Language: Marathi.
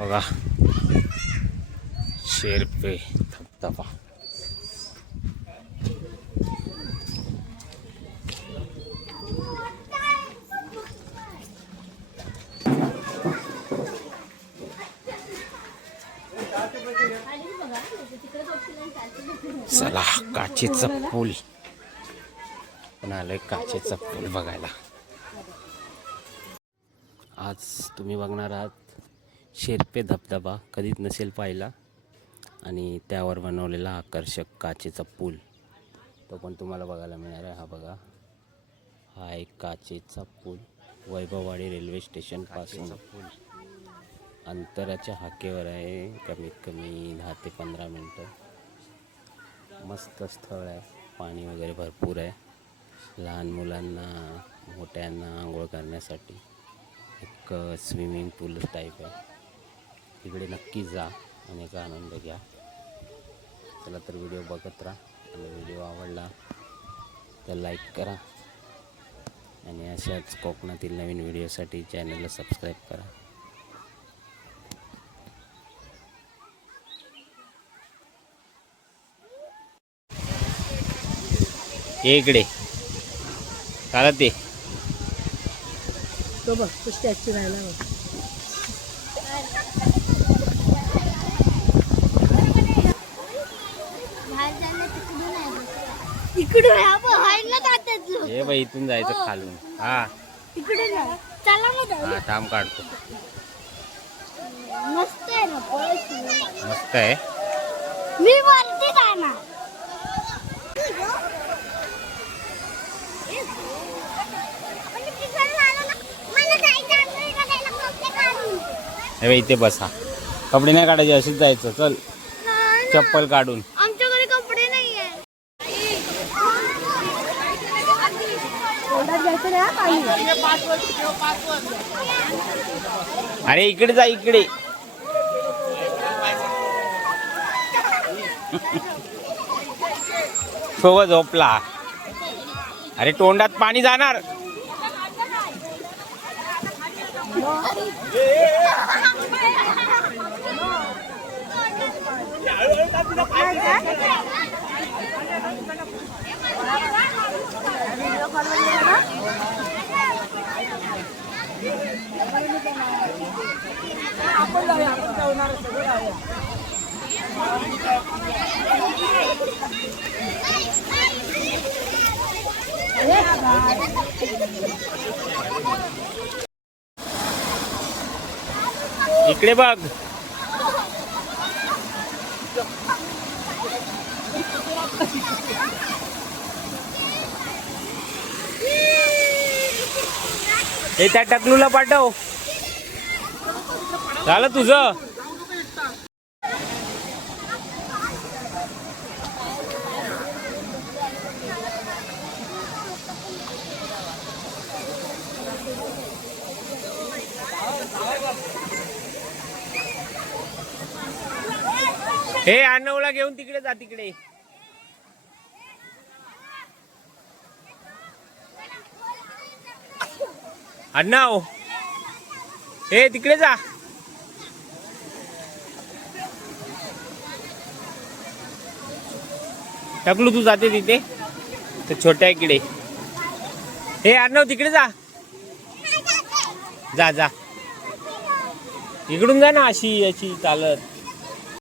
बघा शेरपे धबधबा. चला काचेचा पूल पण आलोय काचेचा पूल बघायला. आज तुम्ही बघणार आहात शेरपे धबधबा. कधीच नसेल पाहिला आणि त्यावर बनवलेला आकर्षक काचेचा पूल तो पण तुम्हाला बघायला मिळणार आहे. हा बघा, हा एक काचेचा पूल वैभववाडी रेल्वे स्टेशन पासून अंतराच्या हाकेवर आहे. कमीत कमी 10 ते 15 मिनटं. मस्त स्थळ आहे, पाणी वगैरे भरपूर आहे. लहान मुलांना मोठ्यांना आंघोळ करण्यासाठी एक स्विमिंग पूल टाईप आहे. तिकडे नक्की जा आणि याचा आनंद घ्या. चला तर व्हिडिओ बघत राहा. आणि व्हिडिओ आवडला तर लाईक करा आणि अशाच कोकणातील नवीन व्हिडिओसाठी चॅनलला सबस्क्राईब करा. ये इकडे काला ते तो बघ तो स्टॅच्यू राहिला बघ. इकडून हे बाई इथून जायचं खालून. हा इकडे चला हा थांब काढतो. मस्त आहे ना, मस्त आहे. मी वरती जाणार. हे इथे बसा. कपडे नाही काढायचे, अशीच जायचं. चल चप्पल काढून. आमच्याकडे कपडे नाही आहे. अरे इकडे जा, इकडे. सोबत झोपला. अरे तोंडात पाणी जाणार. इकडे बघ. हे त्या टकलूला पाठव. झालं तुझं. हे अण्णाला घेऊन तिकडे जा. तिकडे अण्णा, हे तिकडे जा. टकलू तू जाते तिथे तर छोट्या इकडे. हे अण्णा तिकडे जा. जा जा इकडून जा ना, अशी याची चालत.